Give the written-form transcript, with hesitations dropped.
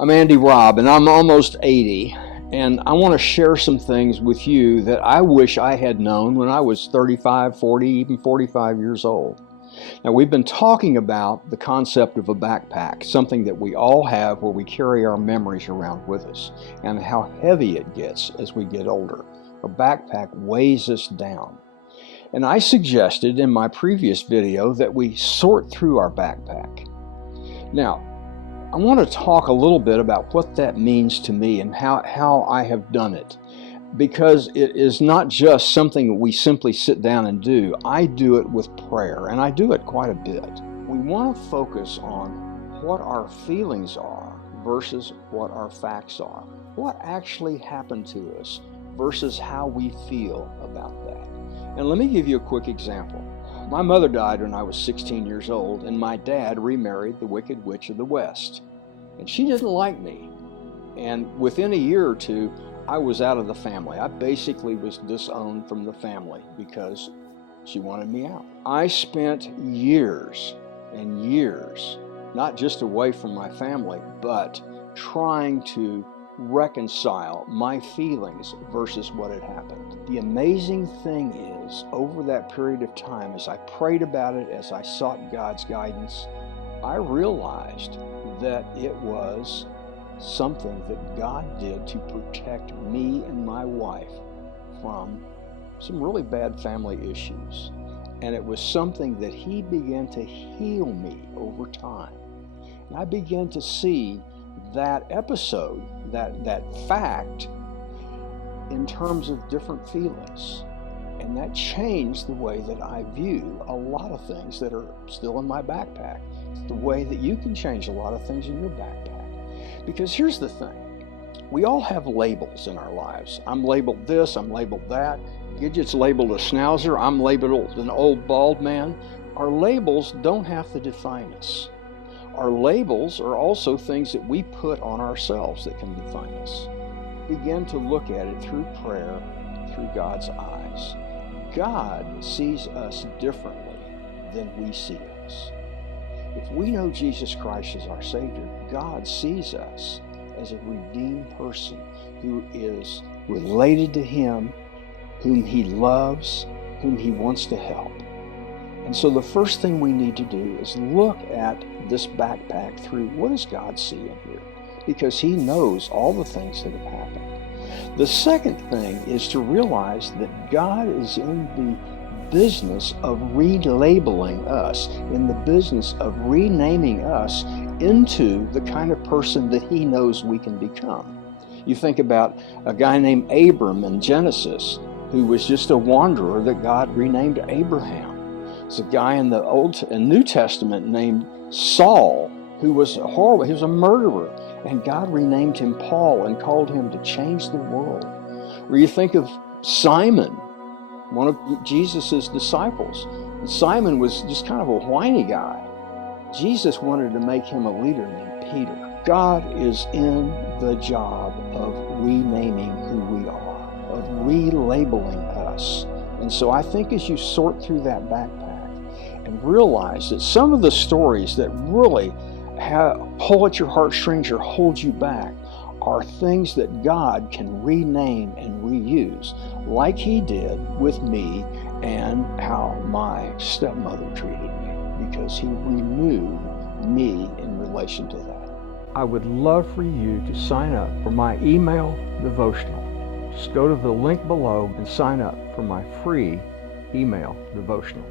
I'm Andy Raub, and I'm almost 80, and I want to share some things with you that I wish I had known when I was 35, 40, even 45 years old. Now, we've been talking about the concept of a backpack, something that we all have where we carry our memories around with us, and how heavy it gets as we get older. A backpack weighs us down. And I suggested in my previous video that we sort through our backpack. Now, I want to talk a little bit about what that means to me and how I have done it, because it is not just something we simply sit down and do. I do it with prayer, and I do it quite a bit. We want to focus on what our feelings are versus what our facts are. What actually happened to us versus how we feel about that. And let me give you a quick example. My mother died when I was 16 years old, and my dad remarried the Wicked Witch of the West. And she didn't like me. And within a year or two, I was out of the family. I basically was disowned from the family because she wanted me out. I spent years and years, not just away from my family, but trying to reconcile my feelings versus what had happened. The amazing thing is, over that period of time, as I prayed about it, as I sought God's guidance, I realized that it was something that God did to protect me and my wife from some really bad family issues. And it was something that He began to heal me over time. And I began to see that episode, that fact, in terms of different feelings. And that changed the way that I view a lot of things that are still in my backpack. It's the way that you can change a lot of things in your backpack. Because here's the thing. We all have labels in our lives. I'm labeled this, I'm labeled that. Gidget's labeled a schnauzer, I'm labeled an old bald man. Our labels don't have to define us. Our labels are also things that we put on ourselves that can define us. Begin to look at it through prayer, through God's eyes. God sees us differently than we see us. If we know Jesus Christ as our Savior, God sees us as a redeemed person who is related to Him, whom He loves, whom He wants to help. And so the first thing we need to do is look at this backpack through, what does God see in here? Because He knows all the things that have happened. The second thing is to realize that God is in the business of relabeling us, in the business of renaming us into the kind of person that He knows we can become. You think about a guy named Abram in Genesis, who was just a wanderer that God renamed Abraham. There's a guy in the Old and New Testament named Saul, who was horrible. He was a murderer, and God renamed him Paul and called him to change the world. Or you think of Simon, one of Jesus' disciples. And Simon was just kind of a whiny guy. Jesus wanted to make him a leader named Peter. God is in the job of renaming who we are, of relabeling us. And so I think as you sort through that backpack and realize that some of the stories that really pull at your heartstrings or hold you back are things that God can rename and reuse, like He did with me and how my stepmother treated me, because He renewed me in relation to that. I would love for you to sign up for my email devotional. Just go to the link below and sign up for my free email devotional.